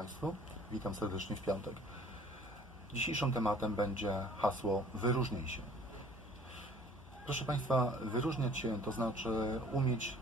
Państwu. Witam serdecznie w piątek. Dzisiejszym tematem będzie hasło Wyróżnij się. Proszę Państwa, wyróżniać się to znaczy umieć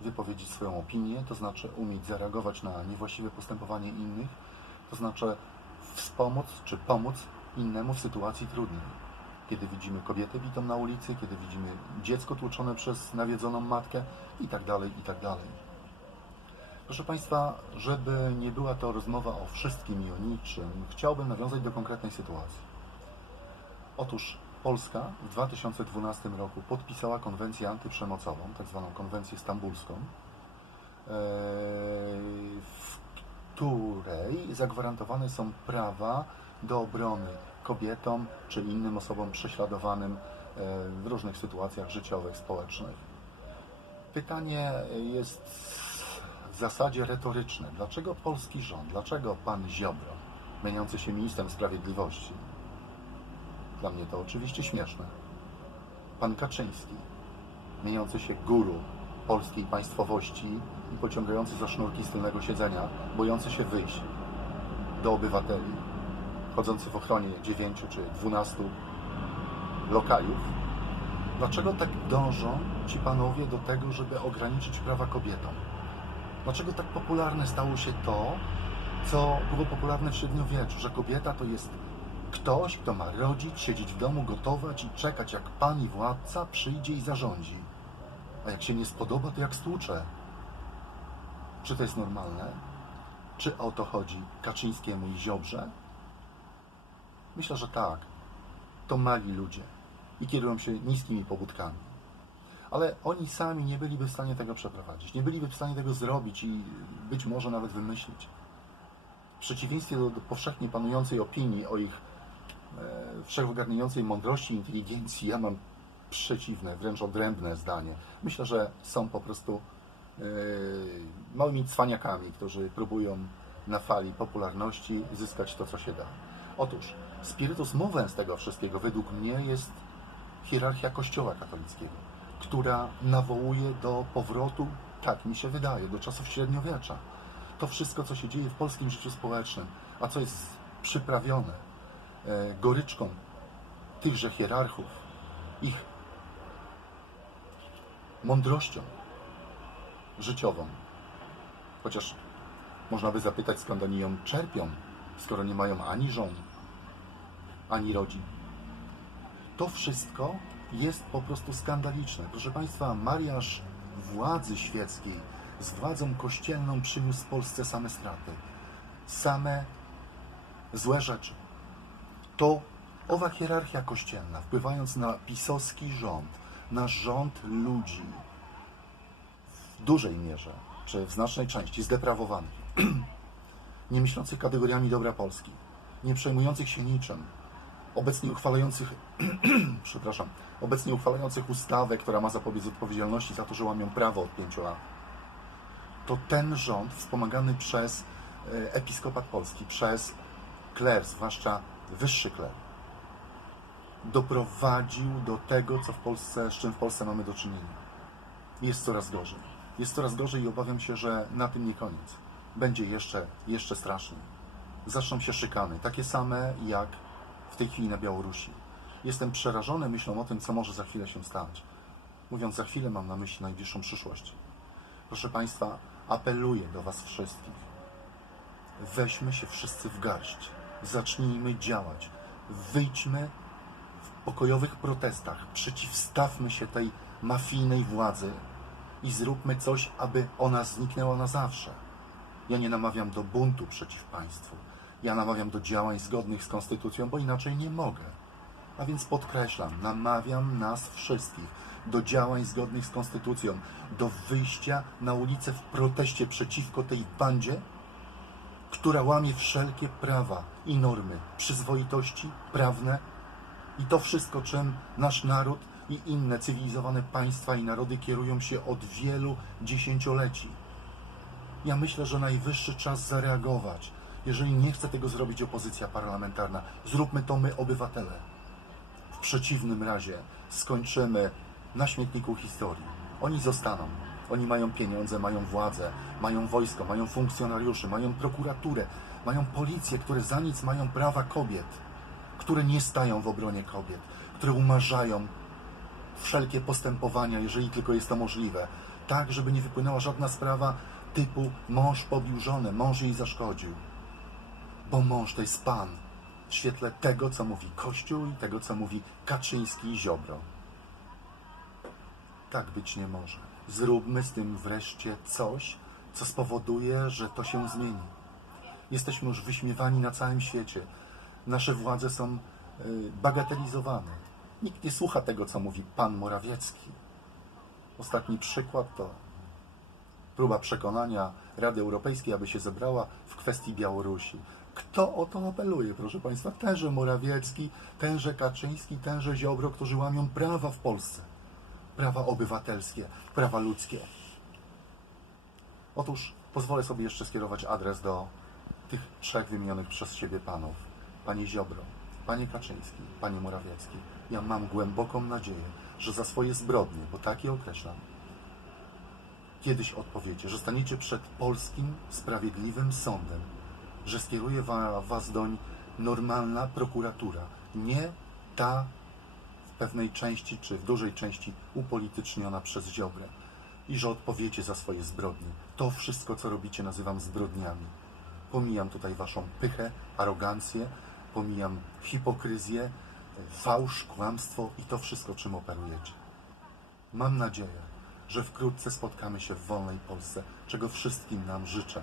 wypowiedzieć swoją opinię, to znaczy umieć zareagować na niewłaściwe postępowanie innych, to znaczy wspomóc czy pomóc innemu w sytuacji trudnej. Kiedy widzimy kobietę bitą na ulicy, kiedy widzimy dziecko tłuczone przez nawiedzoną matkę i tak dalej, i tak dalej. Proszę Państwa, żeby nie była to rozmowa o wszystkim i o niczym, chciałbym nawiązać do konkretnej sytuacji. Otóż Polska w 2012 roku podpisała konwencję antyprzemocową, tak zwaną konwencję stambulską, e, w której zagwarantowane są prawa do obrony kobietom czy innym osobom prześladowanym e, w różnych sytuacjach życiowych, społecznych. Pytanie jest w zasadzie retoryczne. Dlaczego polski rząd, dlaczego pan Ziobro, mieniący się ministrem sprawiedliwości, dla mnie to oczywiście śmieszne, pan Kaczyński, mieniący się guru polskiej państwowości i pociągający za sznurki z tylnego siedzenia, bojący się wyjść do obywateli, chodzący w ochronie 9 czy 12 lokajów, dlaczego tak dążą ci panowie do tego, żeby ograniczyć prawa kobietom? Dlaczego tak popularne stało się to, co było popularne w średniowieczu, że kobieta to jest ktoś, kto ma rodzić, siedzieć w domu, gotować i czekać, jak pan i władca przyjdzie i zarządzi. A jak się nie spodoba, to jak stłucze. Czy to jest normalne? Czy o to chodzi Kaczyńskiemu i Ziobrze? Myślę, że tak. To mali ludzie i kierują się niskimi pobudkami. Ale oni sami nie byliby w stanie tego przeprowadzić, nie byliby w stanie tego zrobić i być może nawet wymyślić. W przeciwieństwie do, do powszechnie panującej opinii o ich e, wszechogarniającej mądrości i inteligencji, ja mam przeciwne, wręcz odrębne zdanie. Myślę, że są po prostu e, małymi cwaniakami, którzy próbują na fali popularności zyskać to, co się da. Otóż spiritus movens tego wszystkiego według mnie jest hierarchia Kościoła katolickiego, która nawołuje do powrotu, tak mi się wydaje, do czasów średniowiecza. To wszystko, co się dzieje w polskim życiu społecznym, a co jest przyprawione e, goryczką tychże hierarchów, ich mądrością życiową. Chociaż można by zapytać, skąd oni ją czerpią, skoro nie mają ani żon, ani rodzin. To wszystko jest po prostu skandaliczne. Proszę Państwa, mariaż władzy świeckiej z władzą kościelną przyniósł Polsce same straty, same złe rzeczy. To owa hierarchia kościelna, wpływając na pisowski rząd, na rząd ludzi, w dużej mierze, czy w znacznej części zdeprawowanych, nie myślących kategoriami dobra Polski, nie przejmujących się niczym, obecnie uchwalających, przepraszam, obecnie uchwalających ustawę, która ma zapobiec odpowiedzialności za to, że łamią prawo od pięciu lat. To ten rząd, wspomagany przez e, Episkopat Polski, przez kler, zwłaszcza wyższy kler, doprowadził do tego, co w Polsce, z czym w Polsce mamy do czynienia. Jest coraz gorzej. Jest coraz gorzej i obawiam się, że na tym nie koniec. Będzie jeszcze, jeszcze straszniej. Zaczną się szykany, takie same jak w tej chwili na Białorusi. Jestem przerażony myślą o tym, co może za chwilę się stać. Mówiąc za chwilę, mam na myśli najbliższą przyszłość. Proszę Państwa, apeluję do Was wszystkich. Weźmy się wszyscy w garść. Zacznijmy działać. Wyjdźmy w pokojowych protestach. Przeciwstawmy się tej mafijnej władzy i zróbmy coś, aby ona zniknęła na zawsze. Ja nie namawiam do buntu przeciw państwu. Ja namawiam do działań zgodnych z konstytucją, bo inaczej nie mogę. A więc podkreślam, namawiam nas wszystkich do działań zgodnych z konstytucją, do wyjścia na ulicę w proteście przeciwko tej bandzie, która łamie wszelkie prawa i normy przyzwoitości prawne i to wszystko, czym nasz naród i inne cywilizowane państwa i narody kierują się od wielu dziesięcioleci. Ja myślę, że najwyższy czas zareagować. Jeżeli nie chce tego zrobić opozycja parlamentarna, zróbmy to my, obywatele. W przeciwnym razie skończymy na śmietniku historii. Oni zostaną. Oni mają pieniądze, mają władzę, mają wojsko, mają funkcjonariuszy, mają prokuraturę, mają policję, które za nic mają prawa kobiet, które nie stają w obronie kobiet, które umarzają wszelkie postępowania, jeżeli tylko jest to możliwe, tak, żeby nie wypłynęła żadna sprawa typu mąż pobił żonę, mąż jej zaszkodził. Bo mąż to jest Pan w świetle tego, co mówi Kościół i tego, co mówi Kaczyński i Ziobro. Tak być nie może. Zróbmy z tym wreszcie coś, co spowoduje, że to się zmieni. Jesteśmy już wyśmiewani na całym świecie. Nasze władze są y, bagatelizowane. Nikt nie słucha tego, co mówi pan Morawiecki. Ostatni przykład to próba przekonania Rady Europejskiej, aby się zebrała w kwestii Białorusi. Kto o to apeluje, proszę Państwa? Tenże Morawiecki, tenże Kaczyński, tenże Ziobro, którzy łamią prawa w Polsce. Prawa obywatelskie, prawa ludzkie. Otóż pozwolę sobie jeszcze skierować adres do tych trzech wymienionych przez siebie panów. Panie Ziobro, panie Kaczyński, panie Morawiecki. Ja mam głęboką nadzieję, że za swoje zbrodnie, bo tak je określam, kiedyś odpowiecie, że staniecie przed polskim, sprawiedliwym sądem, że skieruje wa- was doń normalna prokuratura, nie ta w pewnej części, czy w dużej części upolityczniona przez Ziobrę i że odpowiecie za swoje zbrodnie. To wszystko, co robicie, nazywam zbrodniami. Pomijam tutaj waszą pychę, arogancję, pomijam hipokryzję, fałsz, kłamstwo i to wszystko, czym operujecie. Mam nadzieję, że wkrótce spotkamy się w wolnej Polsce, czego wszystkim nam życzę.